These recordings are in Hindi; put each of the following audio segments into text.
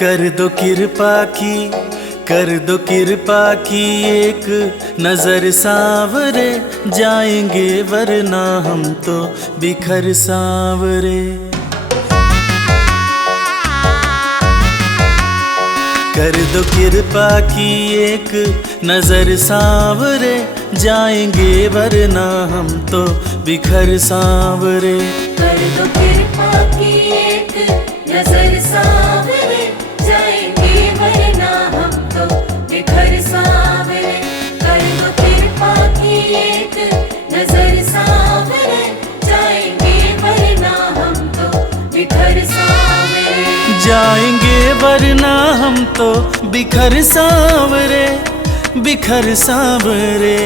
कर दो कृपा की, कर दो कृपा की एक नजर सांवरे, जाएंगे वरना हम तो बिखर सांवरे। कर दो कृपा की एक नजर सांवरे, जाएंगे वरना हम तो बिखर सांवरे। कर दो कृपा की एक नजर सांवरे, जाएंगे वरना हम तो बिखर सांवरे। कर दो कृपा की एक नजर सांवरे, जाएंगे वरना हम तो बिखर सांवरे। जाएंगे वरना हम तो बिखर सांवरे, बिखर सांवरे,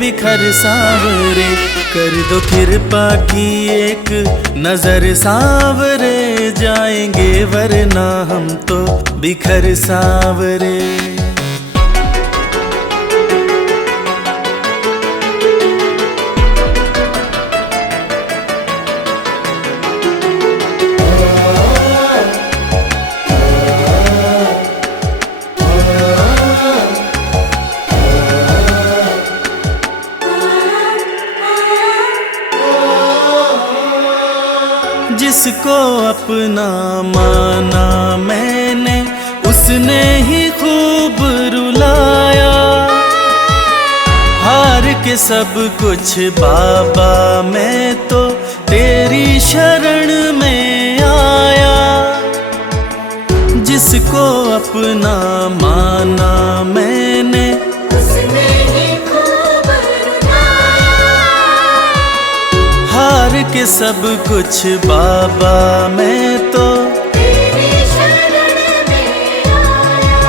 बिखर सांवरे। कर दो कृपा की एक नजर सांवरे, जाएंगे वरना हम तो बिखर सांवरे। जिसको अपना माना मैंने, उसने ही खूब रुलाया। हार के सब कुछ बाबा मैं तो तेरी शरण में आया। जिसको अपना माना मैंने, उसने ही खूब रुलाया। हार के सब कुछ बाबा मैं तो तेरी शरण में आया।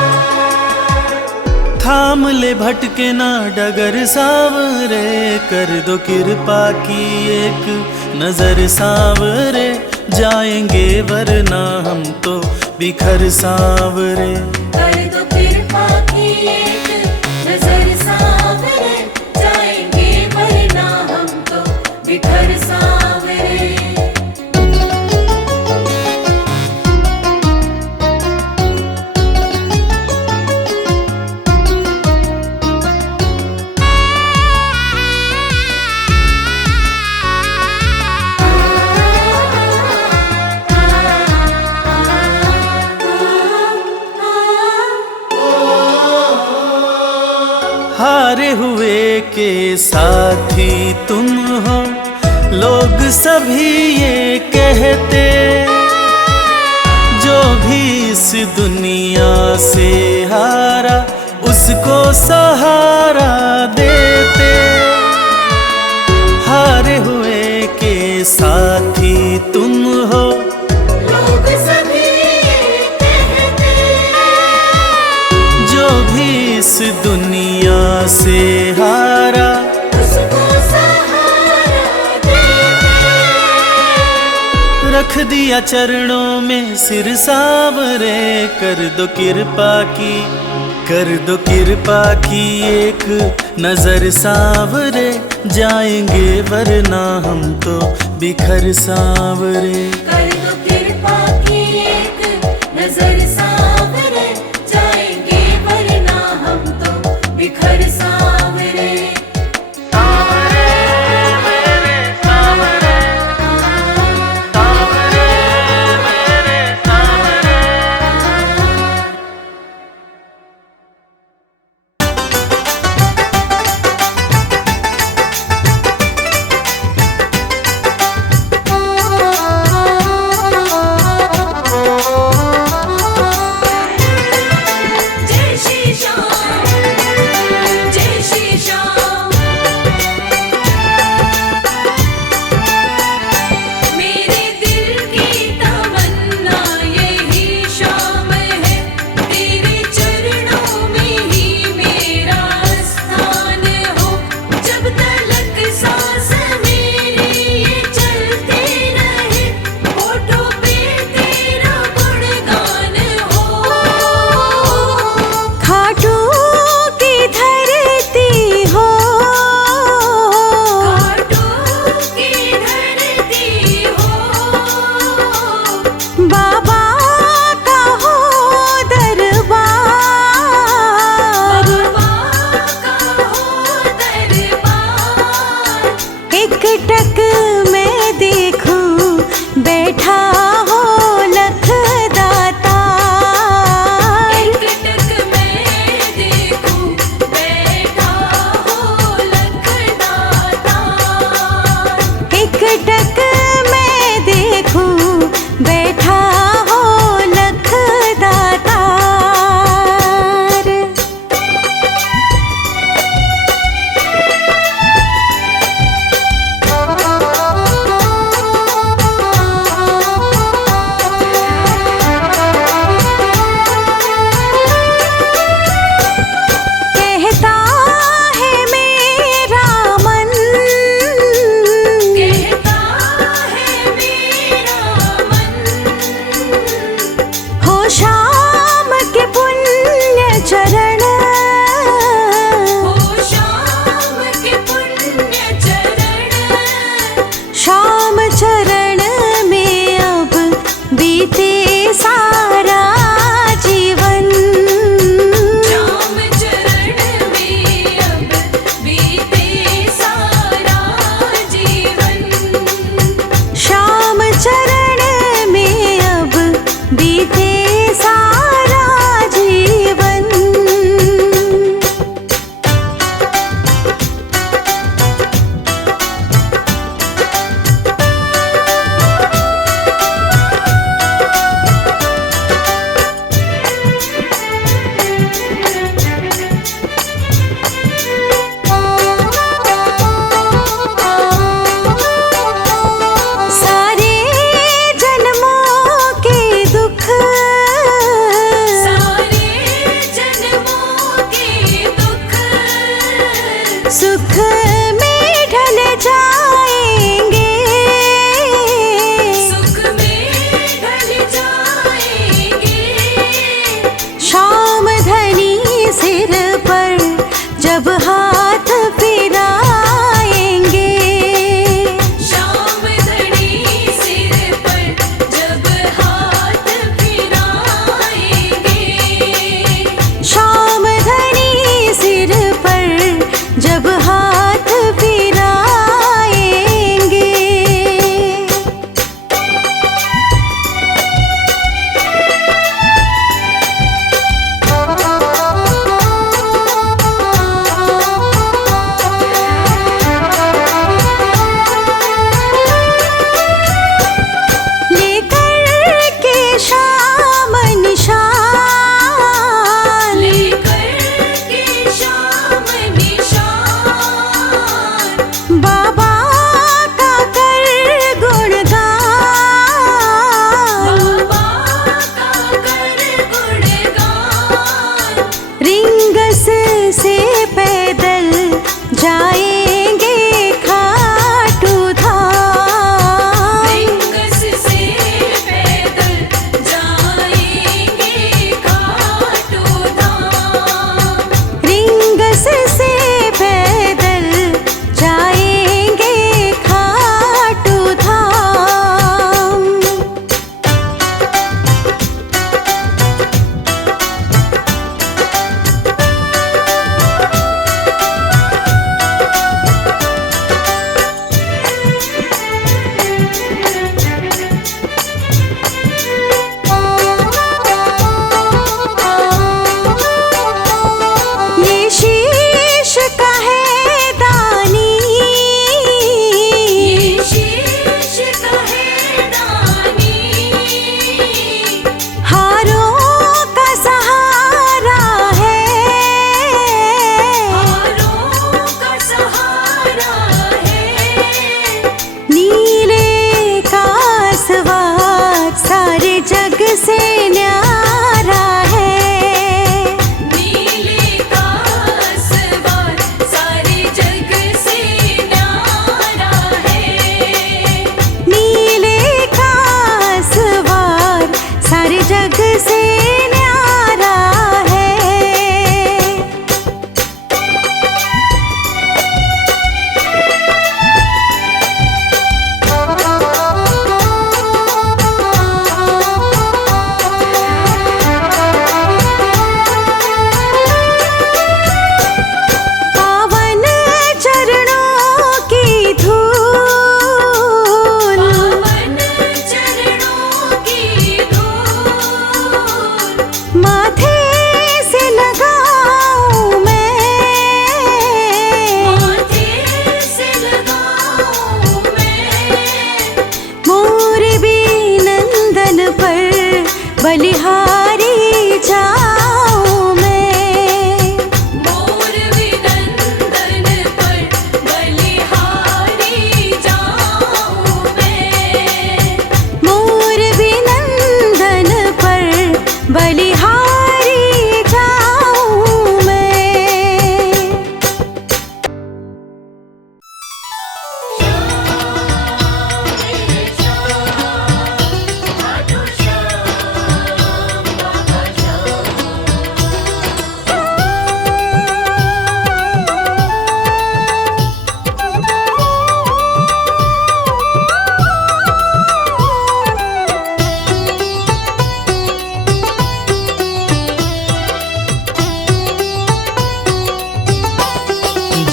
थाम ले भटके ना डगर सांवरे, कर दो कृपा की एक नजर सांवरे, जाएंगे वरना हम तो बिखर सांवरे। कर दो कृपा की एक नजर सांवरे, जाएंगे वरना हम तो बिखर सांवरे। हारे हुए के साथी तुम हो, लोग सभी ये कहते। जो भी इस दुनिया से हारा, उसको सहारा देते। हारे हुए के साथी तुम हो, लोग सभी ये कहते। जो भी इस दुनिया से हारा, उसको सहारा देते। रख दिया चरणों में सिर सांवरे। कर दो कृपा की, कर दो कृपा की एक नजर सांवरे, जाएंगे वरना हम तो बिखर सांवरे। कर दो कृपा की एक नजर सांवरे, जाएंगे वरना हम तो बिखर सांवरे।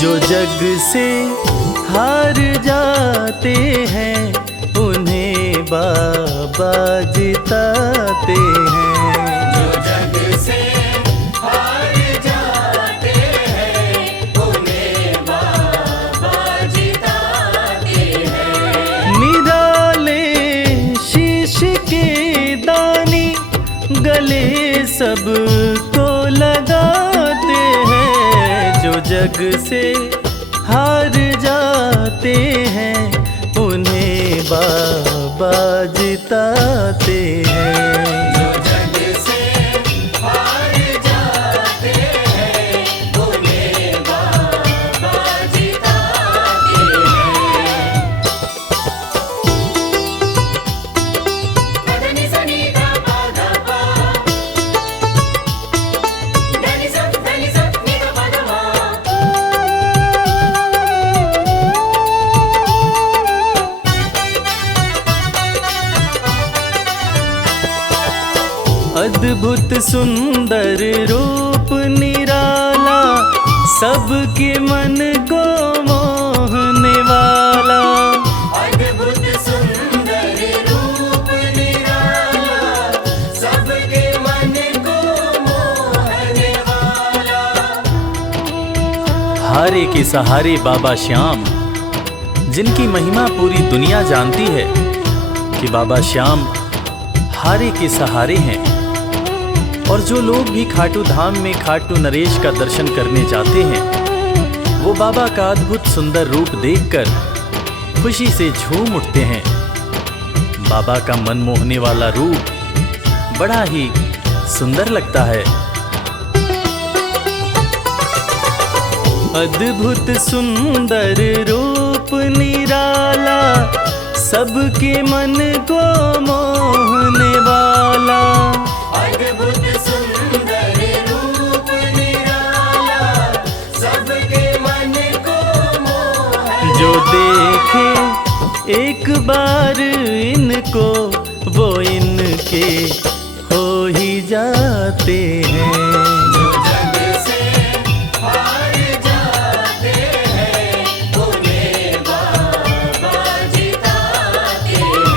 जो जग से हार जाते हैं उन्हें बाबा जिताते हैं। जो जग से हार जाते हैं उन्हें बाबा जिताते हैं। निराले शीश के दानी गले सबको लगाते हैं। जो जग से हार जाते हैं उन्हें बाबा जिताते हैं। जो जग से हार जाते हैं उन्हें बाबा जिताते हैं। पदनि सनि धा पा धा पा, धनि सा नि धा पा धा मा। अद्भुत सुंदर रूप निराला सबके मन को मोहने वाला। अद्भुत सुंदर रूप निराला सबके मन को मोहने वाला। हारे के सहारे बाबा श्याम, जिनकी महिमा पूरी दुनिया जानती है कि बाबा श्याम हारे के सहारे हैं। और जो लोग भी खाटू धाम में खाटू नरेश का दर्शन करने जाते हैं वो बाबा का अद्भुत सुंदर रूप देखकर खुशी से झूम उठते हैं। बाबा का मन मोहने वाला रूप बड़ा ही सुंदर लगता है। अद्भुत सुंदर रूप निराला सबके मन को मोहने वाला। अद्भुत सुंदर रूप निराला सबके मन को मोहने। जो देखे एक बार इनको वो इनके हो ही जाते हैं। जो जग से हार जाते हैं उन्हें बाबा जिताते हैं।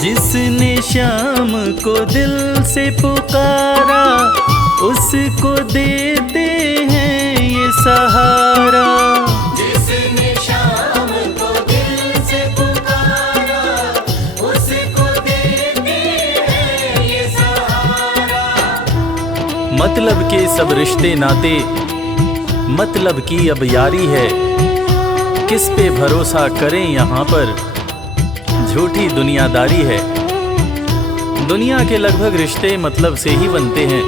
जिसने श्याम को दिल से पुकारा उसको देते हैं ये सहारा। जिसने शाम को दिल से पुकारा उसको देते हैं ये सहारा। मतलब के सब रिश्ते नाते मतलब की अब यारी है। किस पे भरोसा करें यहाँ पर झूठी दुनियादारी है। दुनिया के लगभग रिश्ते मतलब से ही बनते हैं।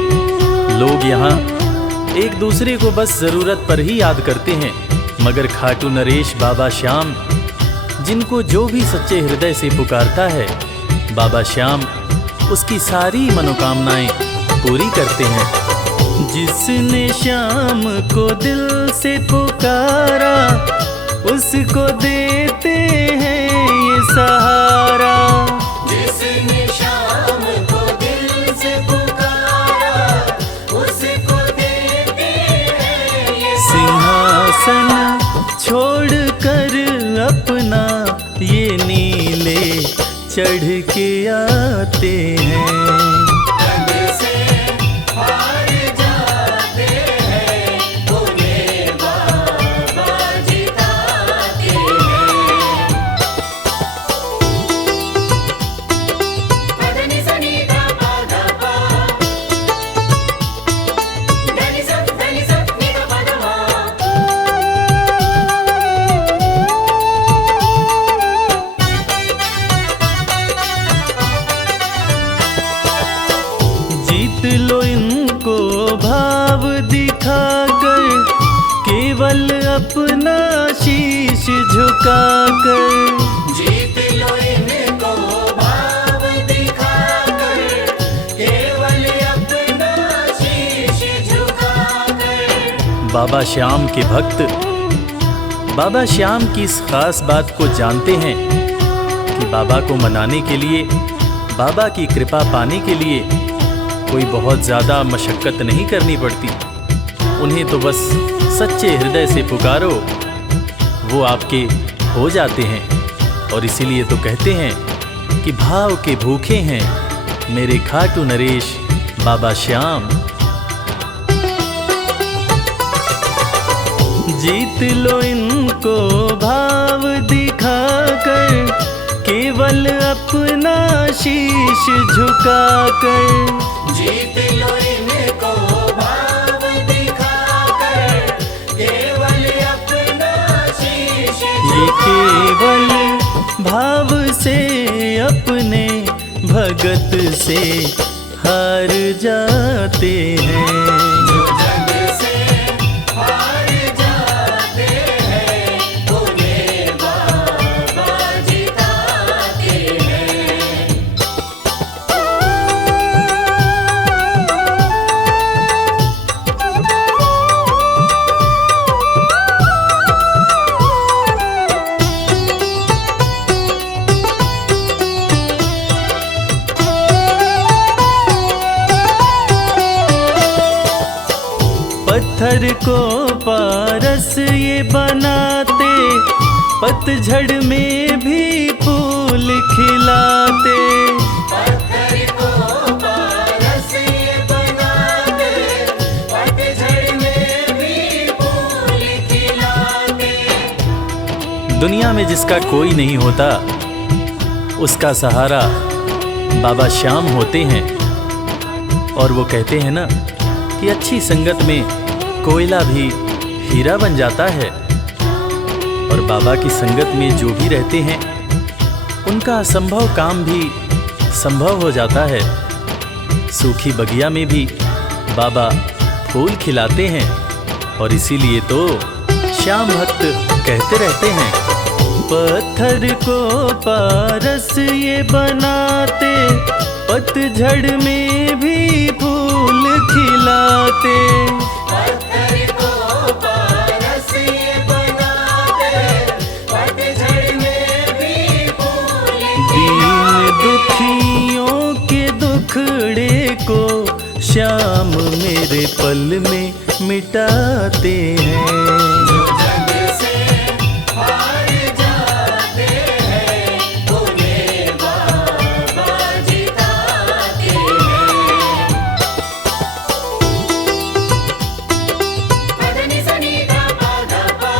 लोग यहाँ एक दूसरे को बस जरूरत पर ही याद करते हैं, मगर खाटू नरेश बाबा श्याम जिनको जो भी सच्चे हृदय से पुकारता है बाबा श्याम उसकी सारी मनोकामनाएं पूरी करते हैं। जिसने श्याम को दिल से पुकारा उसको देते हैं ये सहारा। जिसने शाम को दिल से पुकारा उसको देते हैं ये सिंहासन छोड़कर अपना ये नीले चढ़ के आते हैं। जग से हार जाते हैं उन्हें बाबा जिताते हैं। पदनि सनि धा पा धा पा, धनि सा नि धा पा धा मा। जीत लो इनको भाव दिखाकर केवल अपना शीश झुकाकर। जीत लो इनको भाव दिखाकर केवल बाबा श्याम के भक्त बाबा श्याम की इस खास बात को जानते हैं कि बाबा को मनाने के लिए, बाबा की कृपा पाने के लिए कोई बहुत ज़्यादा मशक्क़त नहीं करनी पड़ती। उन्हें तो बस सच्चे हृदय से पुकारो, वो आपके हो जाते हैं। और इसीलिए तो कहते हैं कि भाव के भूखे हैं मेरे खाटू नरेश बाबा श्याम। जीत लो इनको भाव दिखाकर, केवल अपना शीश झुकाकर। जीत लो इनको भाव दिखाकर, केवल अपना शीश ये केवल भाव से अपने भगत से हार जाते हैं। जो जग से हार जाते हैं, उन्हें बाबा जिताते हैं। पत्थर को पारस ये बनाते, पतझड़ में भी फूल खिलाते। पत्थर को पारस ये बनाते, पतझड़ में भी फूल खिलाते। दुनिया में जिसका कोई नहीं होता, उसका सहारा बाबा श्याम होते हैं। और वो कहते हैं ना कि अच्छी संगत में कोयला भी हीरा बन जाता है। और बाबा की संगत में जो भी रहते हैं, उनका असंभव काम भी संभव हो जाता है। सूखी बगिया में भी बाबा फूल खिलाते हैं। और इसीलिए तो श्याम भक्त कहते रहते हैं, पत्थर को पारस ये बनाते, पतझड़ में भी फूल खिलाते। पत्थर को पारस ये बनाते, पतझड़ में भी फूल दीन दुखियों के दुखड़े को श्याम मेरे पल में मिटाते हैं। जो जग से हार जाते हैं, उन्हें बाबा जिताते हैं। पदनि सनि धा पा धा पा,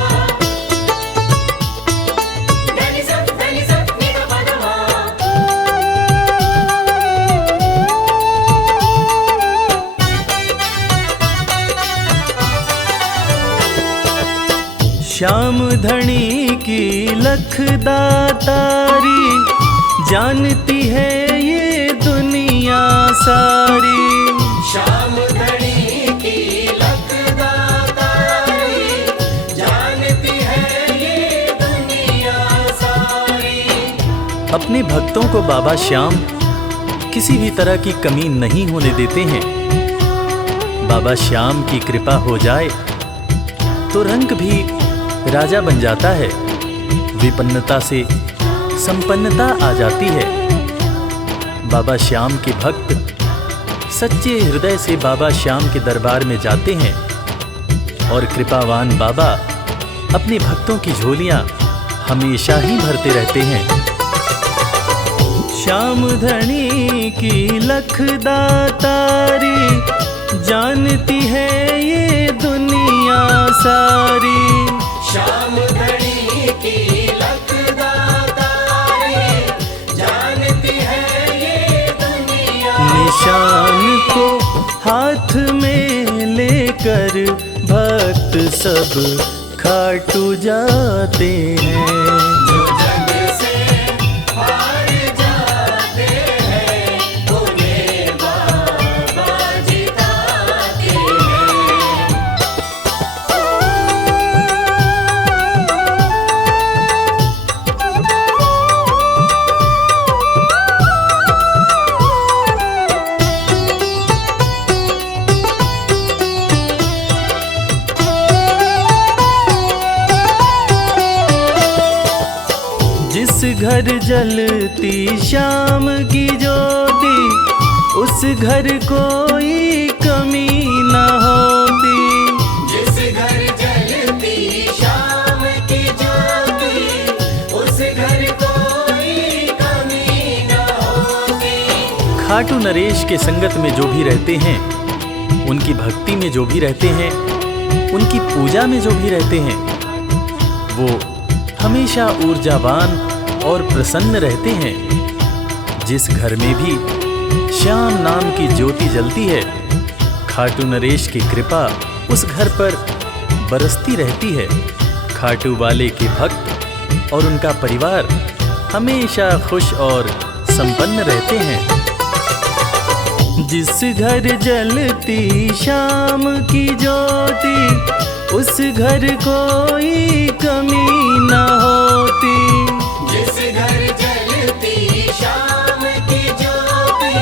धनि सा नि धा पा धा मा। श्याम धनी की लखदातारी, जानती है ये दुनिया सारी। श्याम धनी की लखदातारी, जानती है ये दुनिया सारी। अपने भक्तों को बाबा श्याम किसी भी तरह की कमी नहीं होने देते हैं। बाबा श्याम की कृपा हो जाए तो रंग भी राजा बन जाता है, विपन्नता से संपन्नता आ जाती है। बाबा श्याम के भक्त सच्चे हृदय से बाबा श्याम के दरबार में जाते हैं। और कृपावान बाबा अपने भक्तों की झोलियां हमेशा ही भरते रहते हैं। श्याम धनी की लखदातारी, जानती है ये दुनिया सारी। श्याम धनी की लखदातारी, जानती है ये दुनिया। निशान को हाथ में लेकर भक्त सब खाटू जाते हैं। जो जग से हार जाते हैं, उन्हें बाबा जिताते हैं। घर जलती शाम की ज्योति, उस घर कोई कमी न होती। जिस घर जलती शाम की ज्योति, उस घर कोई कमी न होती। खाटू नरेश के संगत में जो भी रहते हैं, उनकी भक्ति में जो भी रहते हैं, उनकी पूजा में जो भी रहते हैं, वो हमेशा ऊर्जावान और प्रसन्न रहते हैं। जिस घर में भी श्याम नाम की ज्योति जलती है, खाटू नरेश की कृपा उस घर पर बरसती रहती है। खाटू वाले के भक्त और उनका परिवार हमेशा खुश और संपन्न रहते हैं। जिस घर जलती शाम की ज्योति, उस घर कोई कमी न होती। जिस घर जलती शाम की ज्योति,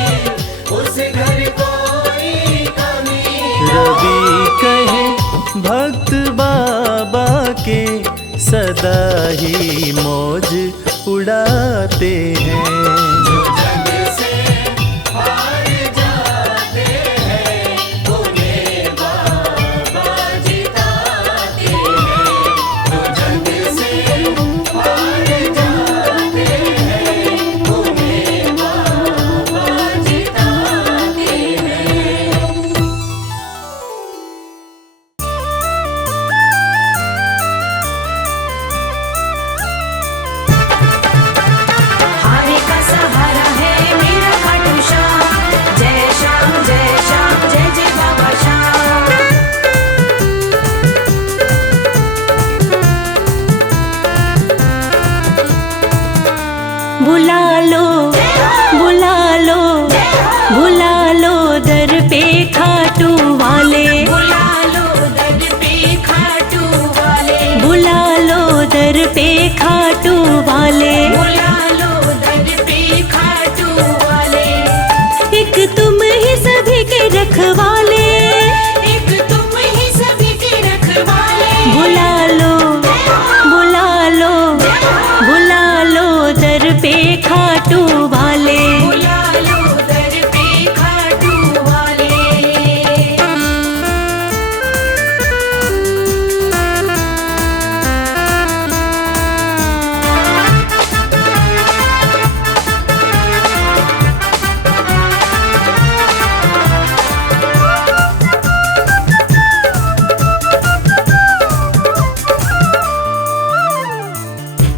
उस घर कोई कमी न रवि कहे भक्त बाबा के, सदा ही मौज उड़ाते हैं। जो जग से हार जाते हैं, उन्हें बाबा जिताते हैं। जो जग से हार जाते हैं, उन्हें बाबा जिताते हैं। हारे का सहारा है मेरा खाटू श्याम। जय श्याम जय श्याम जय जय बाबा श्याम। बुला लो बुला लो बुला लो दर पे खाटू वाले। बुला लो दर पे खाटू वाले। बुला लो दर पे खाटू वाले। बुला लो दर पे खाटू वाले। एक तुम ही सभी के रखवाले। एक तुम ही सभी के रखवाले। बुला लो बुला लो बुला लो दर पे खाटू वाले। बुला लो दर पे खाटू वाले।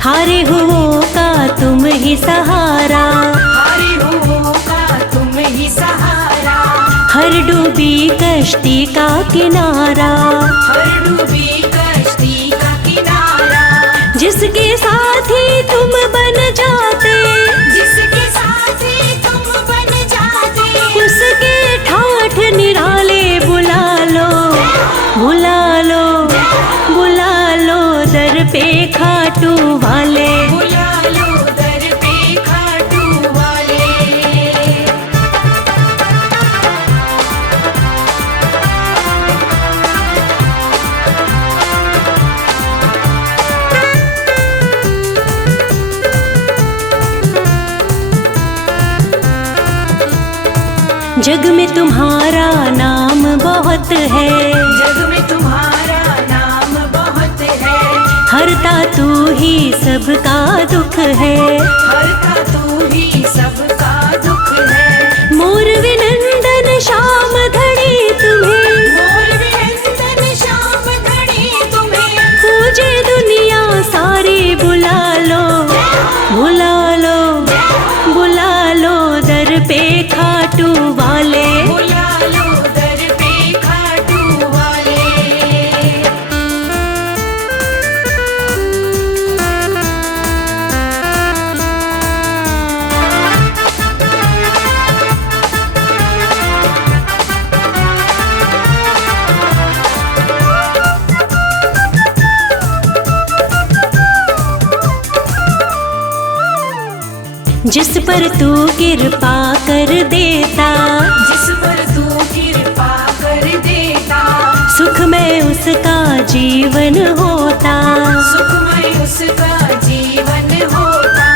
हारे हुओं का तुम ही सहारा। हारे हुओं का तुम ही सहारा। हर डूबी कश्ती का किनारा। हर डूबी कश्ती का किनारा। जिसके साथी तुम बन जाते। जिसके साथी तुम बन जाते। उसके ठाठ निराले। बुला लो बुला लो बुला लो दर पे खाटू वाले। बुला लो दर पे खाटू वाले। जग में तुम्हारा नाम बहुत है। जग में तुम्हारा नाम बहुत है। हरता तू ही सबका दुख है। हरता तू ही सबका दुख है। मोर विनंदन श्याम धड़ी तुम्हें। मोर विनंदन श्याम धड़ी तुम्हें। पूजे दुनिया सारी। बुला लो बुला लो बुला लो दर पे खाटू वाले। बुला लो दर पे खाटू वाले। जिस पर तू कृपा कर देता। जिस पर तू कृपा कर देता। सुखमय उसका जीवन होता। सुखमय उसका जीवन होता।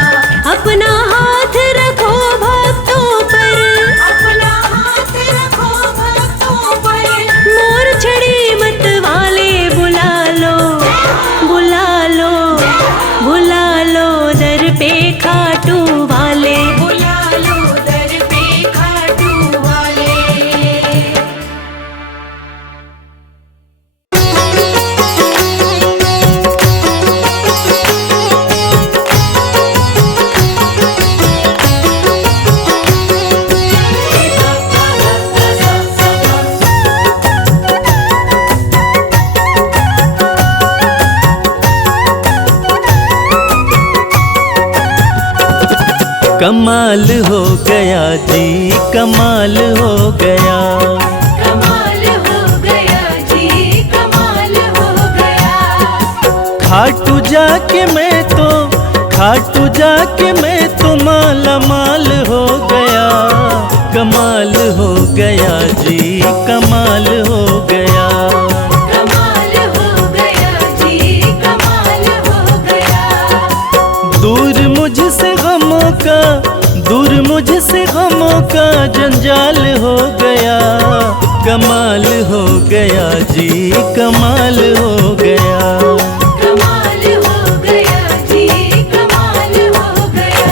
कमाल हो गया जी, कमाल हो गया। कमाल हो गया जी, कमाल हो गया। खाटू जाके मैं तो माला माल हो गया। कमाल हो गया जी, कमाल हो गया। कमाल हो गया जी, कमाल हो गया। दूर मुझसे गमों का जंजाल हो गया। कमाल हो गया जी, कमाल हो गया। कमाल हो गया जी, कमाल हो गया।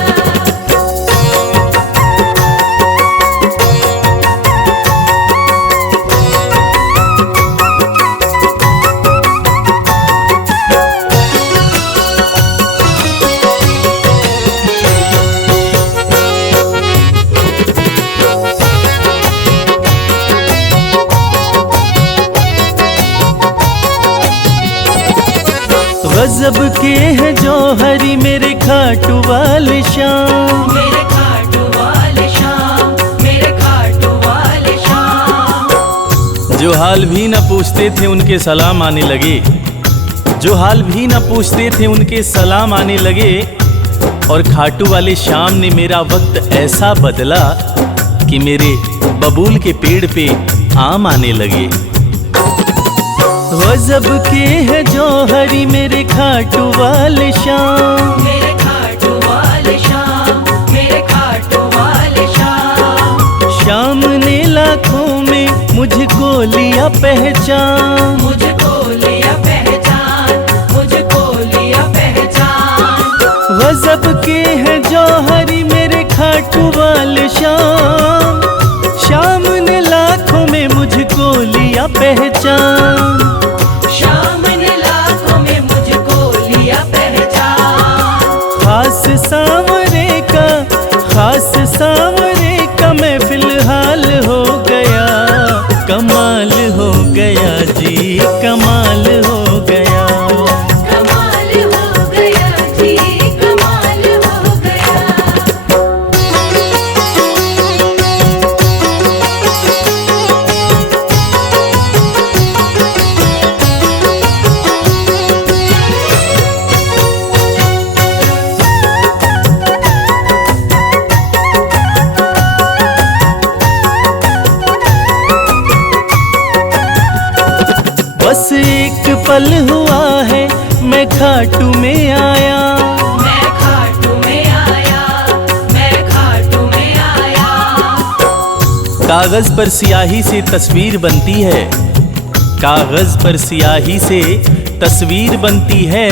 गजब के हैं जौहरी मेरे खाटू वाले शाम। मेरे खाटू वाले शाम, मेरे खाटू वाले शाम। जो हाल भी न पूछते थे उनके सलाम आने लगे। जो हाल भी न पूछते थे उनके सलाम आने लगे। और खाटू वाले शाम ने मेरा वक्त ऐसा बदला कि मेरे बबूल के पेड़ पे आम आने लगे। गजब के हैं जौहरी मेरे खाटू वाले शाम। मेरे खाटू वाले शाम, मेरे खाटू वाले शाम। शाम ने लाखों में मुझको लिया पहचान। मुझको लिया पहचान, मुझको लिया पहचान। गजब के हैं जौहरी मेरे खाटू वाले शाम। शाम ने लाखों में मुझको लिया पहचान। शाम ने लाखों में मुझको लिया पहचान। खास सांवरे का मैं फिलहाल हो गया। कमाल हो गया जी, कमाल हो गया। कमाल हो गया जी, कमाल हो गया। बस एक पल हुआ है मैं खाटू में आया। मैं खाटू में आया, मैं खाटू में आया। कागज पर स्याही से तस्वीर बनती है। कागज पर स्याही से तस्वीर बनती है।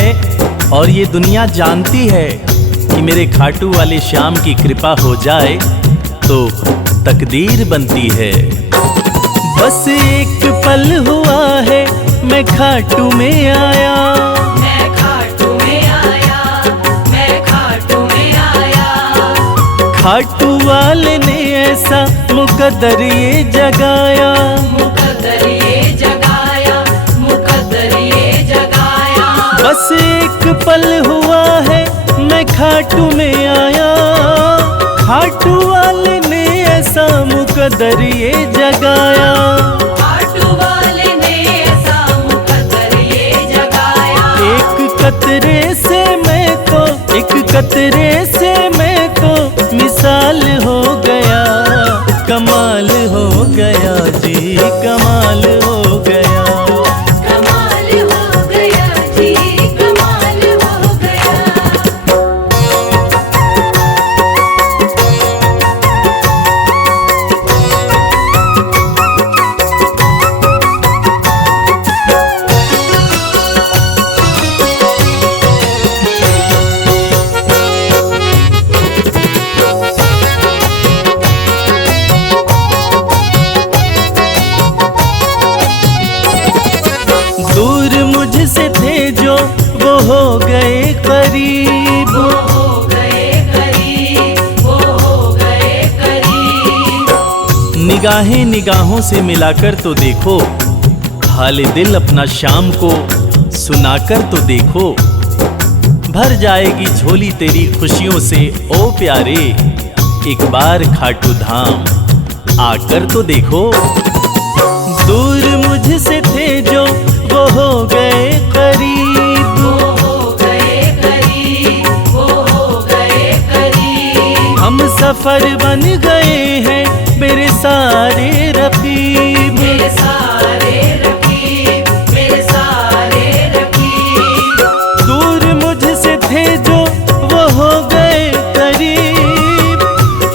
और ये दुनिया जानती है कि मेरे खाटू वाले शाम की कृपा हो जाए तो तकदीर बनती है। बस एक पल हुआ है मैं खाटू में आया। मैं खाटू में आया, मैं खाटू में आया। खाटू वाले ने ऐसा मुकद्दर ये जगाया। मुकद्दर ये जगाया, मुकद्दर ये जगाया। बस एक पल हुआ है मैं खाटू में आया। खाटू वाले ने ऐसा मुकद्दर ये जगाया। खाटू वाले ने ऐसा मुकद्दर ये जगाया। एक कतरे से मैं तो मिसाल हो गया। कमाल हो गया जी, कमाल हो गया। कमाल हो गया जी, कमाल हो गया। दूर मुझसे थे जो वो हो गए करीब। वो हो गए करीब, वो हो गए करीब। निगाहें निगाहों से मिलाकर तो देखो। हाल दिल अपना शाम को सुनाकर तो देखो। भर जाएगी झोली तेरी खुशियों से ओ प्यारे। एक बार खाटू धाम आकर तो देखो। दूर मुझसे थे जो वो हो गए करीब, वो हो गए करीब, वो हो गए करीब। हम सफर बन गए हैं मेरे सारे रकीब, मेरे सारे रकीब, मेरे सारे रकीब। दूर मुझसे थे जो वो हो गए करीब,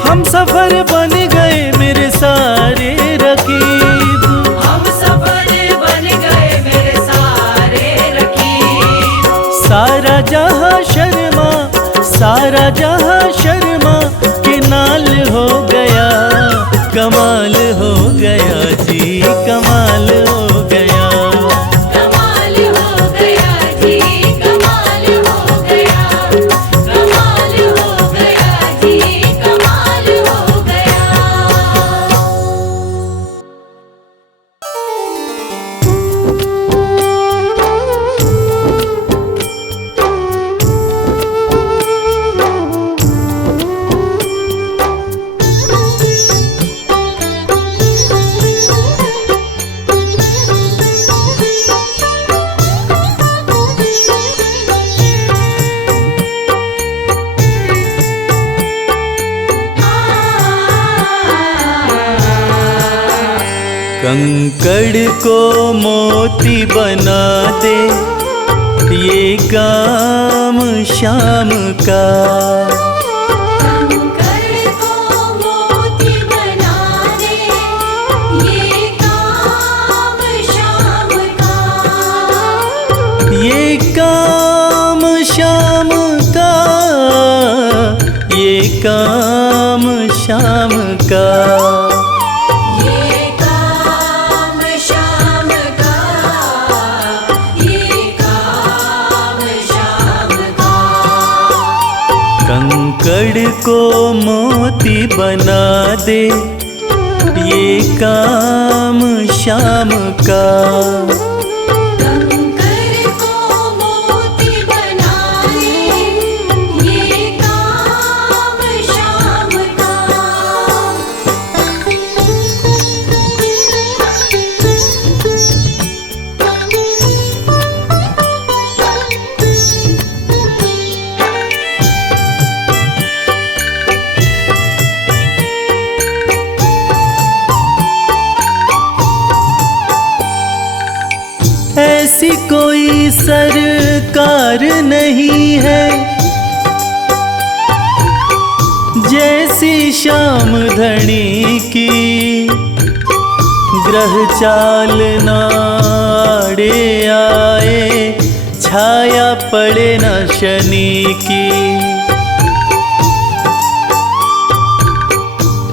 हम सफर बन गए मेरे सारे रकीब। हम सफर बन गए मेरे सारे रकीब। सारा जहां शर्मा, सारा जहां शर्मा के नाल हो गया, कमाल हो गया जी, कमाल हो गया। कमाल हो गया जी, कमाल हो गया, कमाल हो गया जी, कमाल हो गया। कंकड़ को मोती बना दे ये काम शाम का, कंकड़ को मोती बना दे ये काम शाम का, ये काम शाम का, ये काम शाम का। ये काम शाम का, ये काम शाम का। कंकड़ को मोती बना दे ये काम शाम का, कंकड़ को मोती बना दे ये काम शाम का। ऐसी कोई सरकार नहीं है जैसी श्याम धनी की, ग्रह चाल नाड़े आए छाया पड़े न शनि की।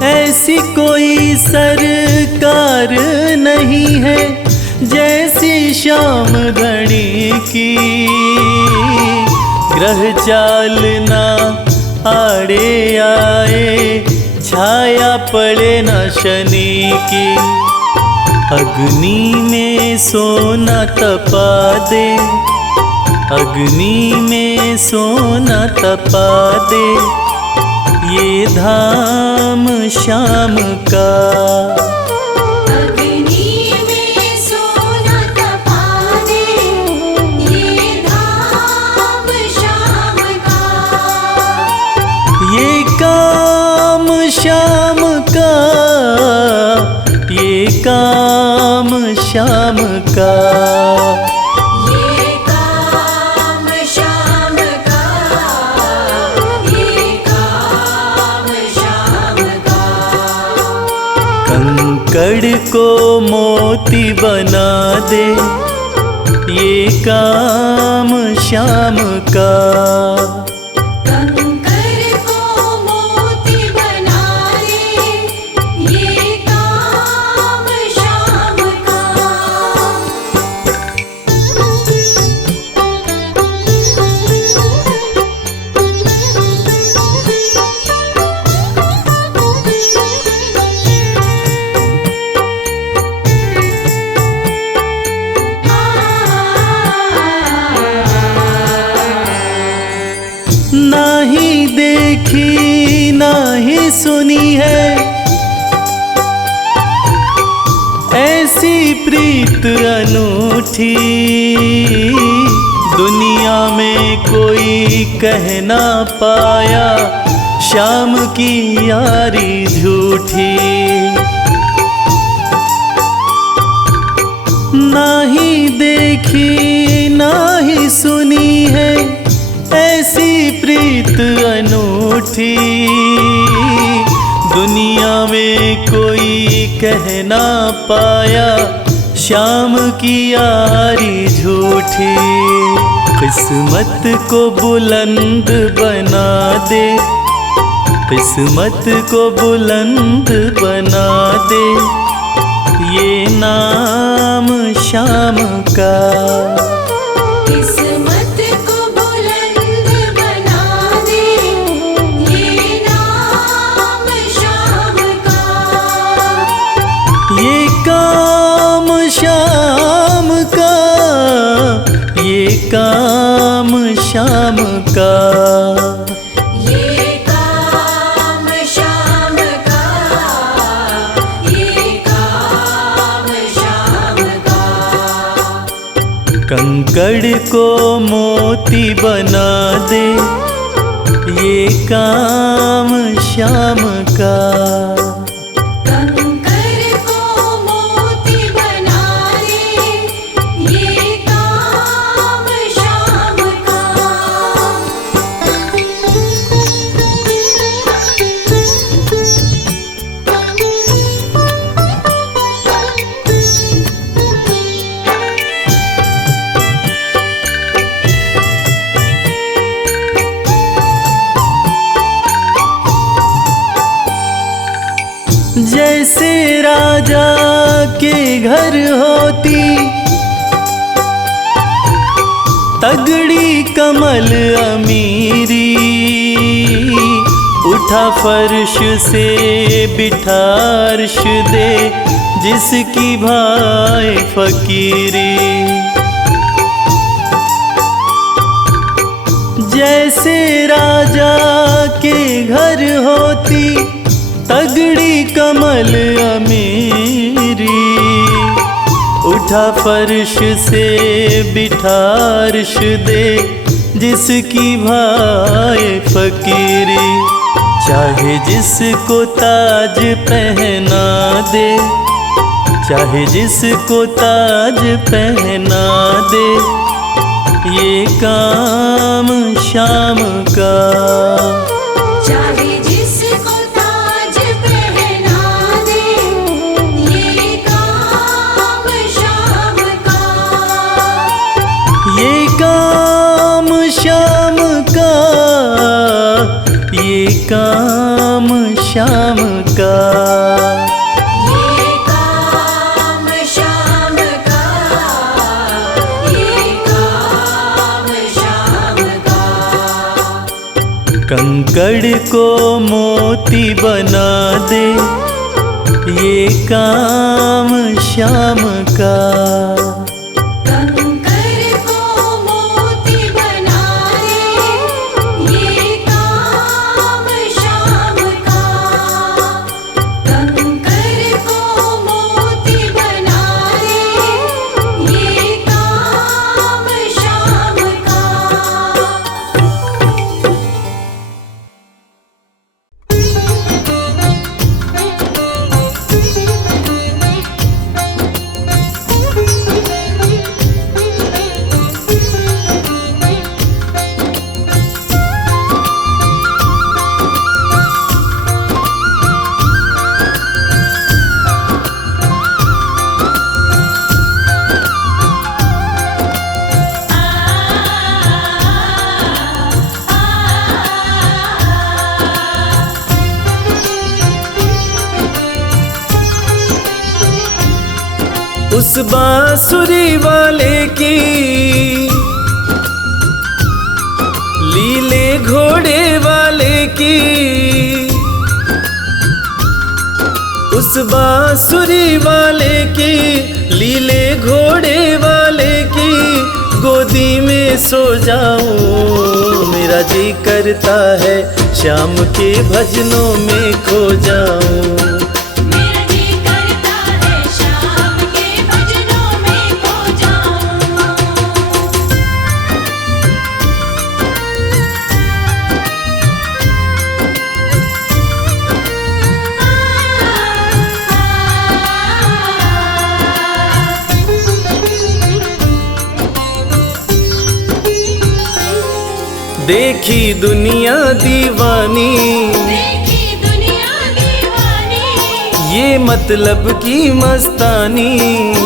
ऐसी कोई सरकार नहीं है जैसी श्याम धनी की, ग्रह चाल ना आड़े आए छाया पड़े न शनि की। अग्नि में सोना तपा दे, अग्नि में सोना तपा दे ये धाम शाम का। अग्नि में सोना तपा दे ये धाम शाम का। ये काम शाम का, ये काम शाम का। ये काम शाम का, ये काम शाम का। कंकड़ को मोती बना दे ये काम शाम का। कंकड़ को मोती बना दे ये काम शाम का। सुनी है, ऐसी प्रीत अनूठी दुनिया में कोई कह ना पाया, श्याम की यारी झूठी। ना ही देखी ना ही सुनी है, ऐसी प्रीत अनूठी दुनिया में कोई कह ना पाया, श्याम की यारी झूठी। किस्मत को बुलंद बना दे, किस्मत को बुलंद बना दे, ये नाम श्याम का। किस्मत को बुलंद बना दे, ये नाम श्याम का। ये काम श्याम का, ये काम श्याम का। ये काम श्याम का, ये काम श्याम का। कंकड़ को मोती बना दे, ये काम श्याम का। कंकर को मोती बना दे, ये काम श्याम का। जैसे राजा के घर होती तगड़ी कमल अमीरी, उठा फर्श से बिठा अर्श दे, जिसकी भाई फकीरी। जैसे राजा के घर होती तगड़ी कमल अमीरी, उठा फर्श से बिठा अर्श दे, जिसकी भाई फकीरी। चाहे जिसको ताज पहना दे, चाहे जिसको ताज पहना दे, ये काम श्याम का। चाहे जिसको ताज पहना दे, ये काम श्याम का। ये काम श्याम का, ये काम श्याम का। ये काम श्याम का, ये काम श्याम का। कंकड़ को मोती बना दे, ये काम श्याम का। कंकर को मोती बना दे, ये काम श्याम का। कंकर को मोती बना दे, ये काम श्याम का। उस बांसुरी वाले की लीले घोड़े वाले की, उस बांसुरी वाले की लीले घोड़े वाले की गोदी में सो जाऊं, मेरा जी करता है श्याम के भजनों में खो जाऊं। मेरा जी करता है श्याम के भजनों में खो जाऊं। देखी दुनिया दीवानी, देखी दुनिया दीवानी, ये मतलब की मस्तानी,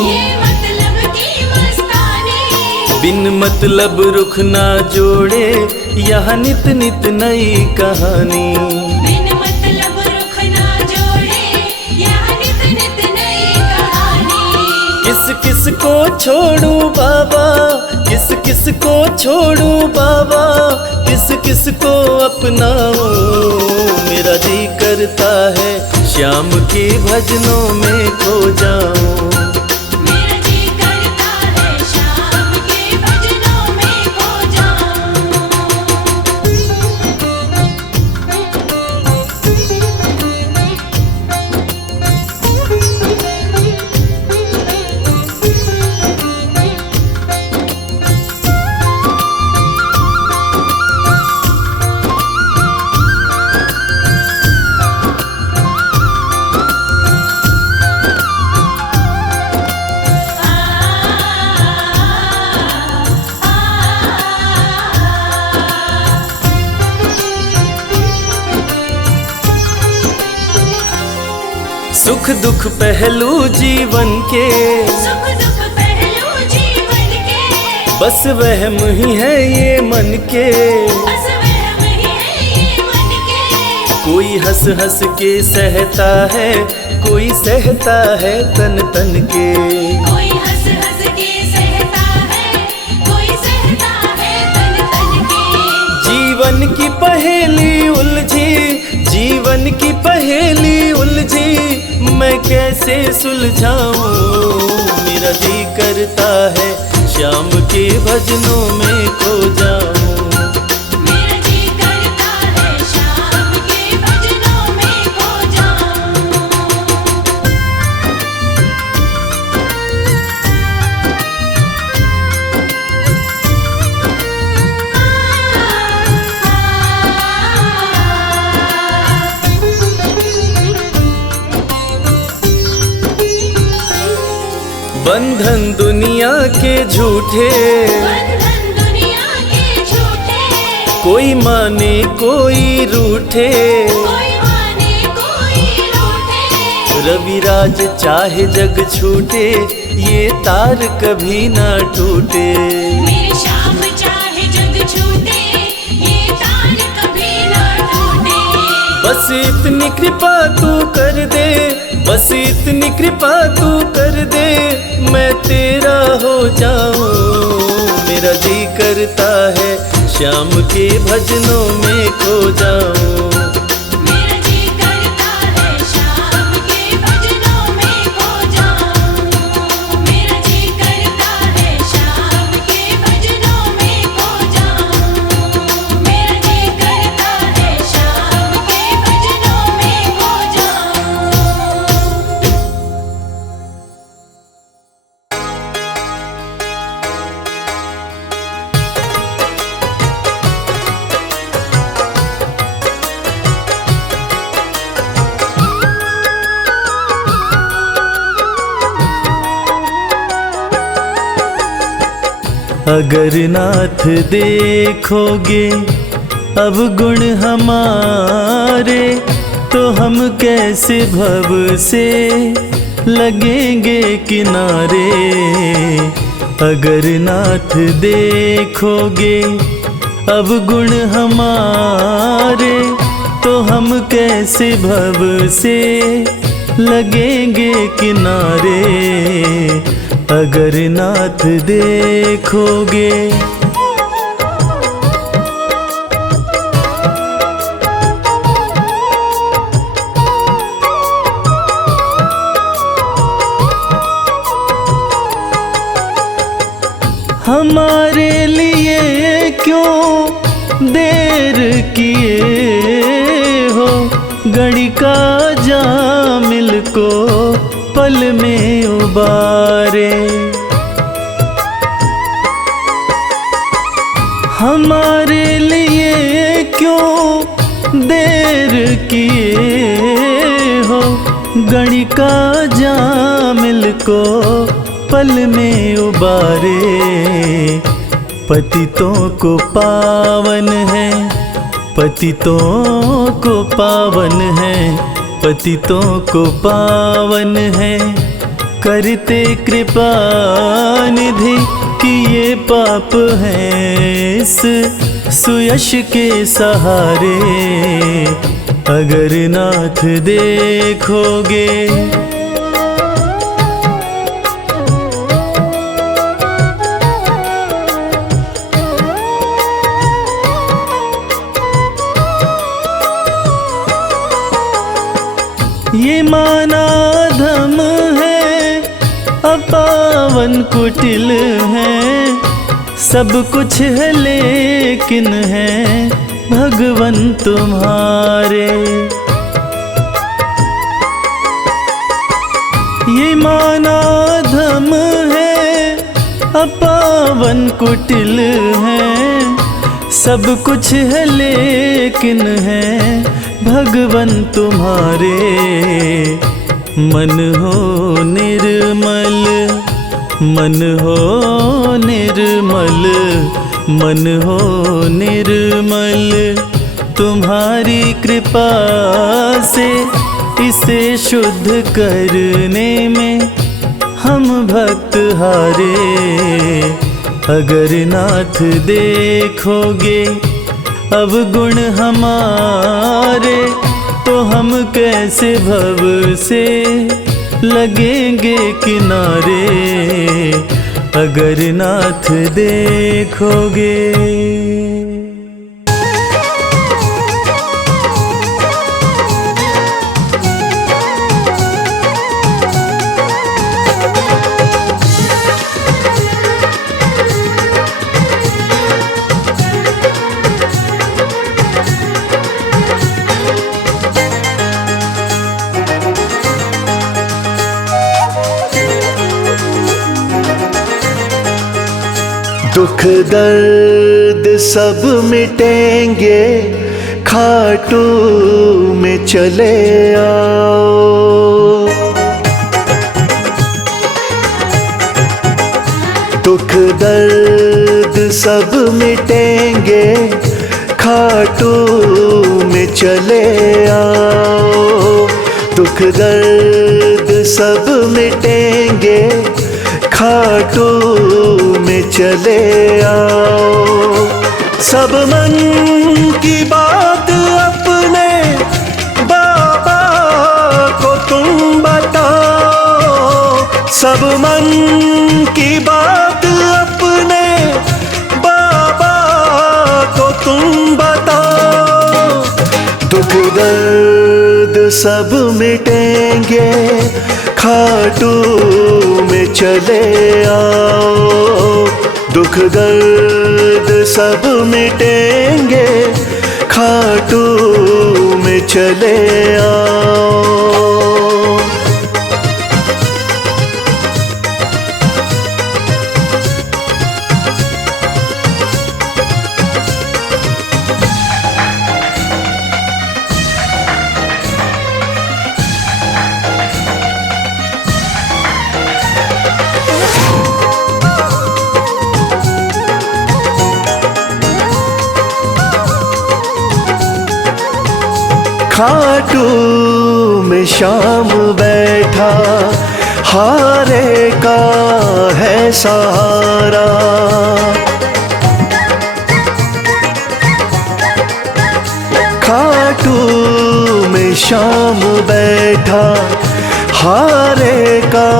ये मतलब की मस्तानी। बिन मतलब रुख ना जोड़े यहाँ नित नित नई कहानी। बिन मतलब रुख ना जोड़े यहाँ नित नित नई कहानी। किस किस को छोड़ूं बाबा, किस किस को छोड़ूं बाबा, किस किस को अपनाऊं, मेरा जी करता है श्याम के भजनों में खो जाऊं। मेरा जी करता है श्याम के भजनों में खो जाऊं। सुख दुख पहलू जीवन के, सुख दुख पहलू जीवन के, बस वहम ही है ये मन के। बस वहम ही है ये मन के। कोई हंस हंस के सहता है, कोई सहता है तन तन के। कोई हंस हंस के सहता है, कोई सहता है तन तन के। जीवन की पहेली उलझी, जीवन की पहेली उलझी, मैं कैसे सुलझाऊं, मेरा जी करता है श्याम के भजनों में खो जाऊं। मेरा जी करता है श्याम के भजनों में खो जाऊं। बंधन दुनिया के झूठे, बंधन दुनिया के झूठे, कोई माने कोई रूठे। कोई माने कोई रूठे। रविराज चाहे जग छूटे, ये तार कभी ना टूटे। मेरे श्याम चाहे जग छूटे, ये तार कभी ना टूटे। बस इतनी कृपा तू कर दे, बस इतनी कृपा तू कर दे, मैं तेरा हो जाऊं, मेरा जी करता है श्याम के भजनों में खो जाऊं। मेरा जी करता है श्याम के भजनों में खो जाऊं। मेरा जी करता है श्याम के भजनों में खो जाऊं। मेरा जी करता है श्याम के भजनों में खो जाऊं। अगर नाथ देखोगे अब गुण हमारे, तो हम कैसे भव से लगेंगे किनारे। अगर नाथ देखोगे अब गुण हमारे, तो हम कैसे भव से लगेंगे किनारे। अगर नाथ देखोगे। हमारे किए हो, गणिका जामिल को पल में उबारे। हमारे लिए क्यों देर किए हो, गणिका जामिल को पल में उबारे। पतितों को पावन है, पतितों को पावन है, पतितों को पावन है, करते कृपा निधि कि ये पाप हैं इस सुयश के सहारे। अगर नाथ देखोगे ये माना धम है, अपावन कुटिल है, सब कुछ है लेकिन है भगवन तुम्हारे। ये माना धम है, अपावन कुटिल है, सब कुछ है लेकिन है भगवन तुम्हारे। मन हो निर्मल, मन हो निर्मल, मन हो निर्मल, तुम्हारी कृपा से इसे शुद्ध करने में हम भक्त हारे। अगर नाथ देखोगे अब गुण हमारे, तो हम कैसे भव से लगेंगे किनारे। अगर नाथ देखोगे दुख दर्द सब मिटेंगे, खाटू में चले आओ। दुख दर्द सब मिटेंगे, खाटू में चले आओ। दुख दर्द सब मिटेंगे, खाटू में चले आओ। सब मन की बात अपने बाबा को तुम बताओ। सब मन की बात अपने बाबा को तुम बताओ। दुख दर्द सब मिटेंगे, खाटू में चले आओ। दुख दर्द सब मिटेंगे, खाटू में चले आओ। खाटू में शाम बैठा, हारे का है सहारा। खाटू में शाम बैठा, हारे का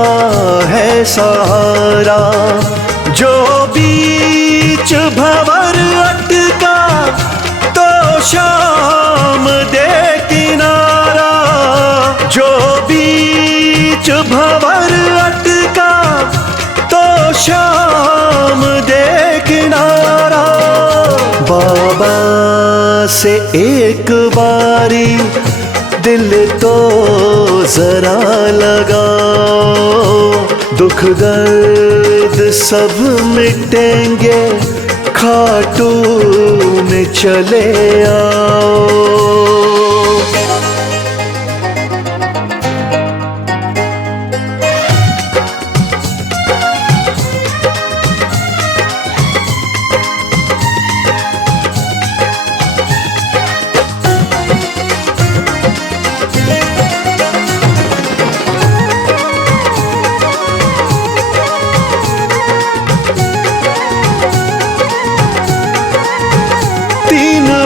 है सहारा। जो बीच भंवर अटका, तो शाम दे किनारा। जो बीच भंवर अटका, तो शाम दे किनारा। बाबा से एक बारी दिल तो जरा लगाओ, दुख दर्द सब मिटेंगे खाटू में चले आओ।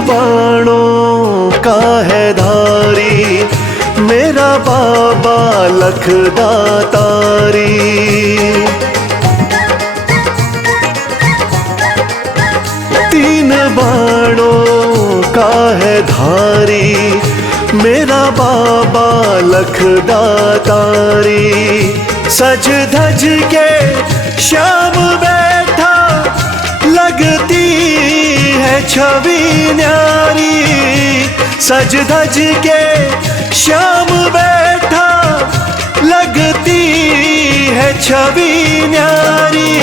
बाणों का है धारी मेरा बाबा लखदातारी, तीन बाणों का है धारी मेरा बाबा लखदातारी। सज धज के श्याम बैठा लगती है छवि न्यारी, सज धज के श्याम बैठा लगती है छवि न्यारी।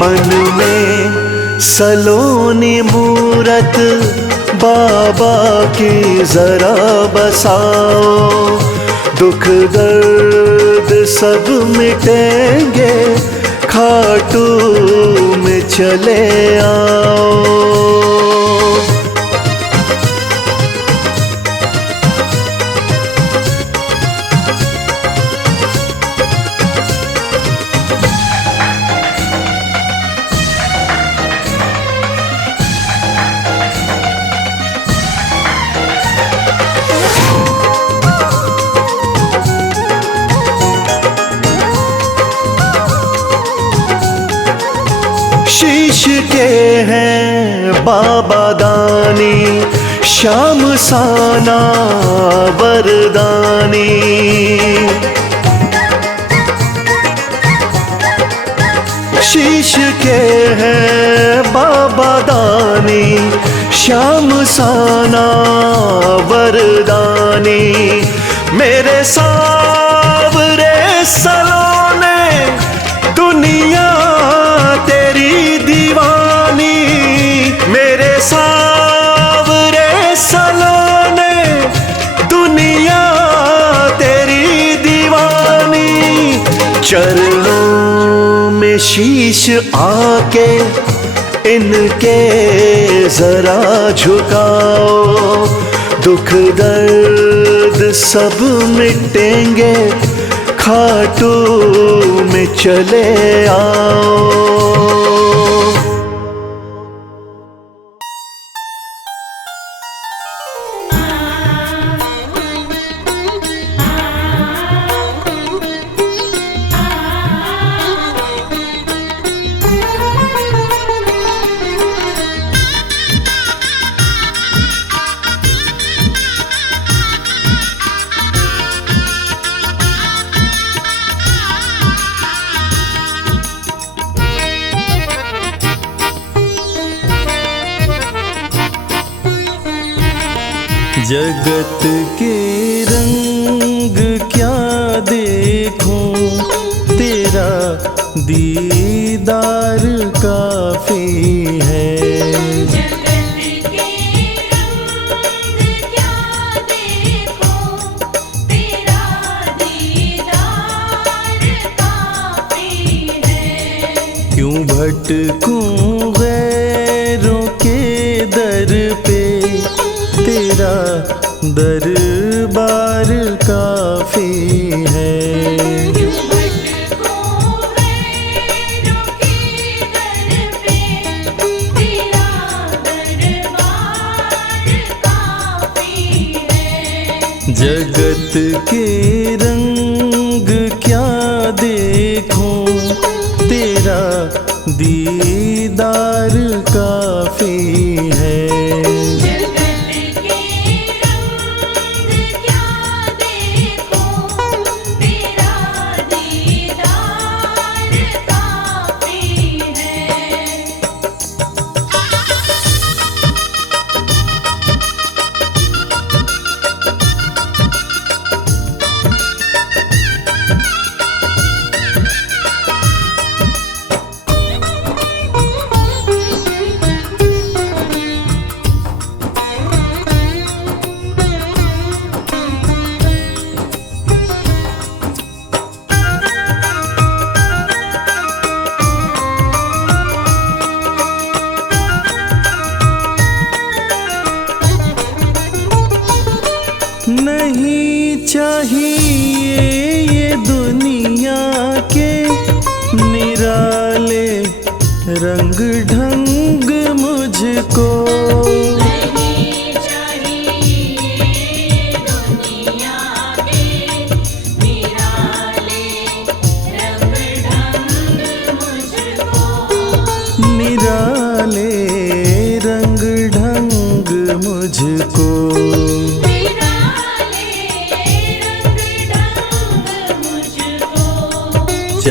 मन में सलोनी मूरत बाबा की जरा बसाओ, दुख दर्द सब मिटेंगे खाटू में चले आओ। शीश के हैं बाबा दानी श्याम साना वरदानी, शीश के हैं बाबा दानी श्याम साना वरदानी। मेरे सावरे सलोने दुनिया तेरी दीवानी, मेरे सावरे सलोने दुनिया तेरी दीवानी। चरणों में शीश आके इनके जरा झुकाओ, दुख दर्द सब मिटेंगे खाटू में चले आओ। जगत के रंग क्या देखूं, तेरा दीदार काफी है। जगत के रंग क्या देखूं, तेरा दीदार काफी है। क्यों भटकूं गैरों के दर पे, तेरा दरबार काफी है। जगत के रंग क्या देखूं, तेरा दीदार काफी है।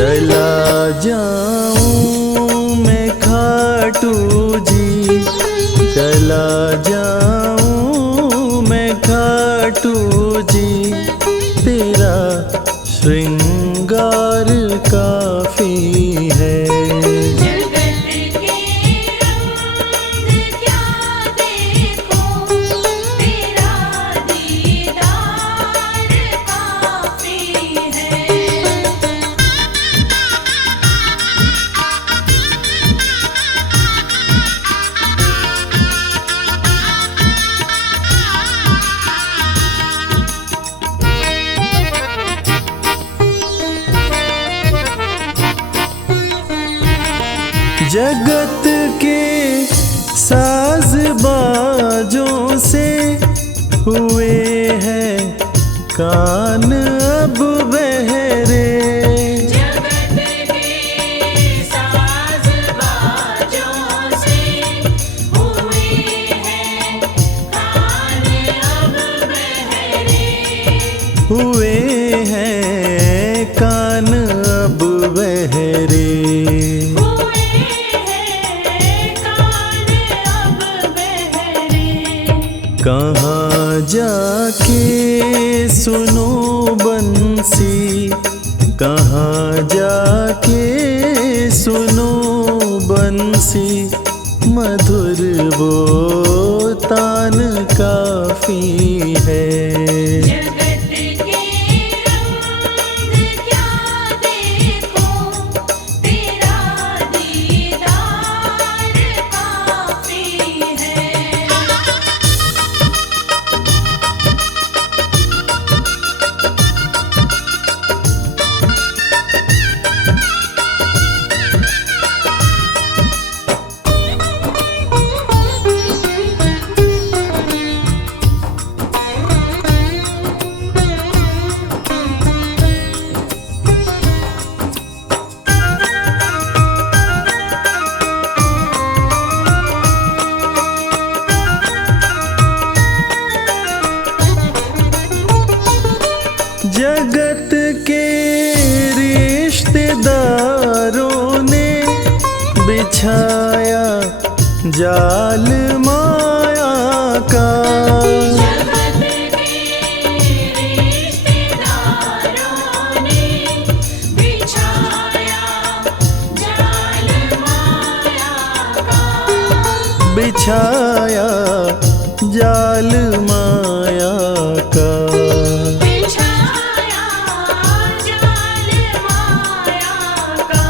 चला जाऊं मैं खाटू जी, चला जाऊं मैं खाटू जी, तेरा श्रृंगार काफी है। जगत के रंग क्या देखो, तेरा दीदार काफी है। जगत के साज बाजों से हुए हैं कान अब बहरे, जगत के साज बाजों से हुए हैं कान अब बहरे, हुए हैं कान अब बहरे। हुए हैं कान अब बहरे। कहाँ जाके सुनो बंसी, कहाँ जाके सुनो बंसी, मधुर वो तान काफी है। जगत के रंग क्या देखो, तेरा दीदार काफी है। जगत के रिश्तेदारों ने बिछाया जाल माया का, जगत के रिश्तेदारों ने बिछाया जाल माया का, बिछाया जाल माया का। बिछाया जाल माया का।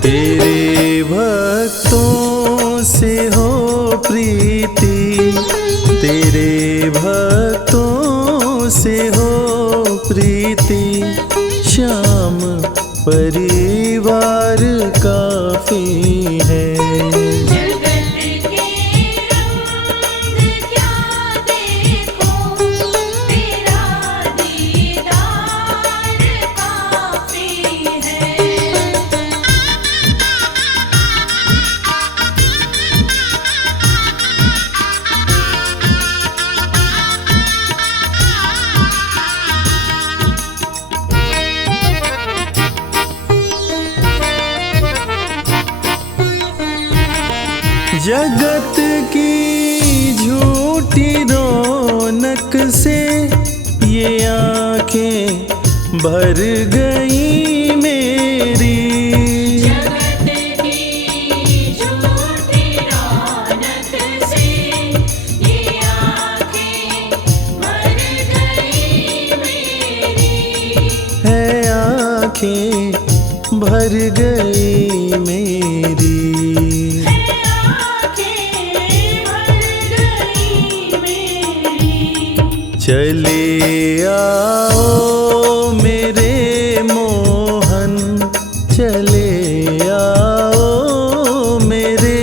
तेरे भक्तों से हो प्रीति, तेरे भक्तों से हो प्रीति, श्याम परिवार काफी है। जगत के रंग क्या देखो, तेरा दीदार काफी है। जगत की झूठी रौनक से ये आंखें भर गई मेरी, जगत की झूठी रौनक से ये आँखें भर गई मेरी, है आंखें भर गई मेरी। चले आओ मेरे मोहन, चले आओ मेरे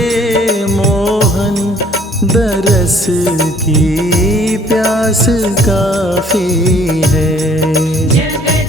मोहन, दरस की प्यास काफी है। जगत